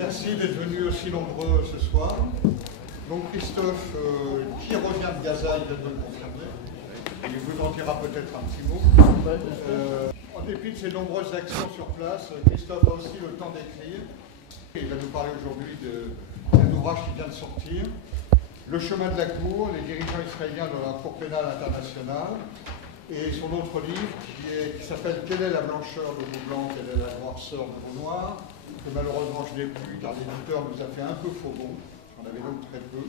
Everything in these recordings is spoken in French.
Merci d'être venus aussi nombreux ce soir. Donc Christophe, qui revient de Gaza, il vient de me le confirmer. Il vous en dira peut-être un petit mot. En dépit de ses nombreuses actions sur place, Christophe a aussi le temps d'écrire. Il va nous parler aujourd'hui d'un ouvrage qui vient de sortir, Le chemin de la cour, les dirigeants israéliens dans la Cour pénale internationale, et son autre livre qui s'appelle Quelle est la blancheur de vos blancs, quelle est la noirceur de vos noirs, que malheureusement je n'ai plus car l'éditeur nous a fait un peu faux bon, on avait donc très peu.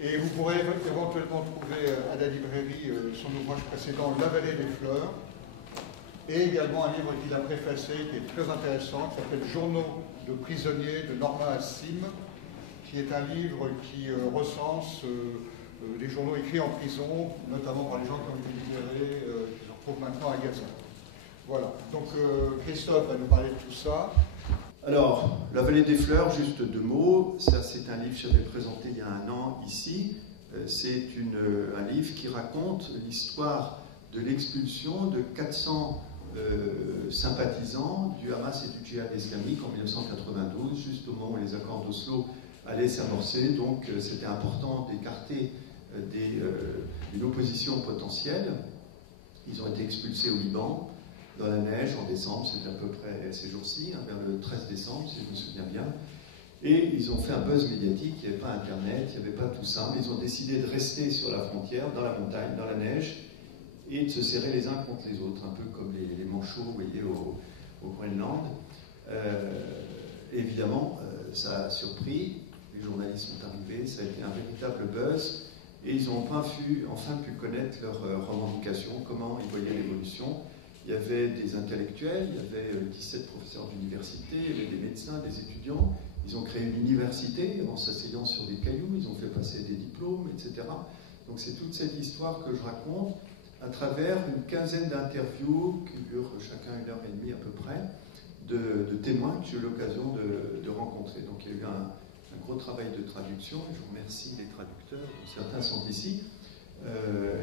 Et vous pourrez éventuellement trouver à la librairie son ouvrage précédent, La vallée des fleurs, et également un livre qu'il a préfacé qui est très intéressant, qui s'appelle Journaux de prisonniers de Norma Hassim, qui est un livre qui recense les journaux écrits en prison, notamment par les gens qui ont été libérés, qui se retrouvent maintenant à Gaza. Voilà, donc Christophe va nous parler de tout ça. Alors, La vallée des fleurs, juste deux mots. Ça, c'est un livre que j'avais présenté il y a un an ici. C'est un livre qui raconte l'histoire de l'expulsion de 400 sympathisants du Hamas et du djihad islamique en 1992, juste au moment où les accords d'Oslo allaient s'amorcer. Donc, c'était important d'écarter une opposition potentielle. Ils ont été expulsés au Liban, dans la neige, en décembre, c'était à peu près ces jours-ci, vers le 13 décembre, si je me souviens bien. Et ils ont fait un buzz médiatique, il n'y avait pas Internet, il n'y avait pas tout ça, mais ils ont décidé de rester sur la frontière, dans la montagne, dans la neige, et de se serrer les uns contre les autres, un peu comme les manchots, vous voyez, au Groenland. Évidemment, ça a surpris, les journalistes sont arrivés, ça a été un véritable buzz, et ils ont enfin pu connaître leurs revendications, comment ils voyaient l'évolution. Il y avait des intellectuels, il y avait 17 professeurs d'université, il y avait des médecins, des étudiants. Ils ont créé une université en s'asseyant sur des cailloux, ils ont fait passer des diplômes, etc. Donc c'est toute cette histoire que je raconte à travers une quinzaine d'interviews qui durent chacun 1h30 à peu près, de témoins que j'ai eu l'occasion de rencontrer. Donc il y a eu un gros travail de traduction, et je remercie les traducteurs, certains sont ici,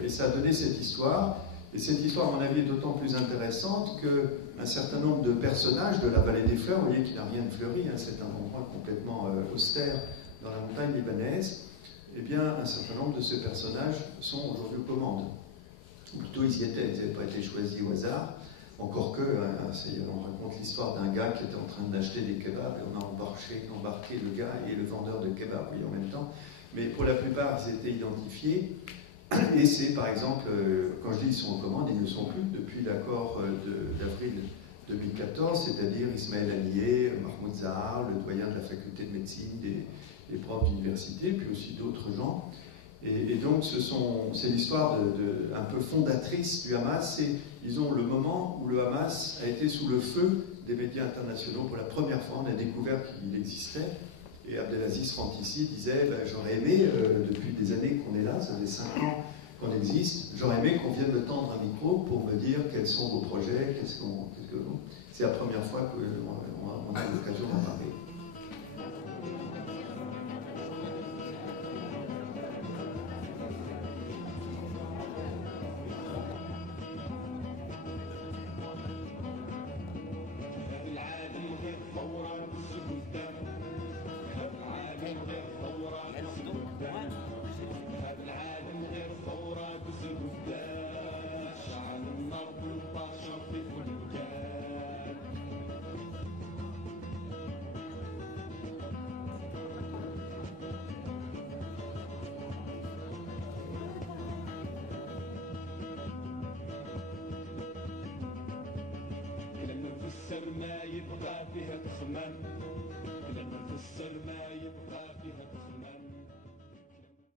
et ça a donné cette histoire. Et cette histoire, à mon avis, est d'autant plus intéressante qu'un certain nombre de personnages de la vallée des fleurs, vous voyez qu'il n'a rien de fleuri, hein, c'est un endroit complètement austère dans la montagne libanaise, eh bien, un certain nombre de ces personnages sont aujourd'hui aux commandes. Ou plutôt, ils y étaient, ils n'avaient pas été choisis au hasard, encore que, on raconte l'histoire d'un gars qui était en train d'acheter des kebabs, et on a embarqué le gars et le vendeur de kebabs, oui, en même temps. Mais pour la plupart, ils étaient identifiés. Et c'est par exemple, quand je dis ils sont aux commandes, ils ne sont plus depuis l'accord d'avril 2014, c'est-à-dire Ismaël Haniyeh, Mahmoud Zahar, le doyen de la faculté de médecine, des profs d'université, puis aussi d'autres gens. Et donc c'est l'histoire un peu fondatrice du Hamas. C'est, disons, le moment où le Hamas a été sous le feu des médias internationaux. Pour la première fois, on a découvert qu'il existait. Et Abdelaziz Rantisi disait j'aurais aimé, depuis des années qu'on est là, ça fait 5 ans qu'on existe, j'aurais aimé qu'on vienne me tendre un micro pour me dire quels sont vos projets, c'est la première fois qu'on a l'occasion d'en parler. ما يبقى فيها تخمم لما تفسر ما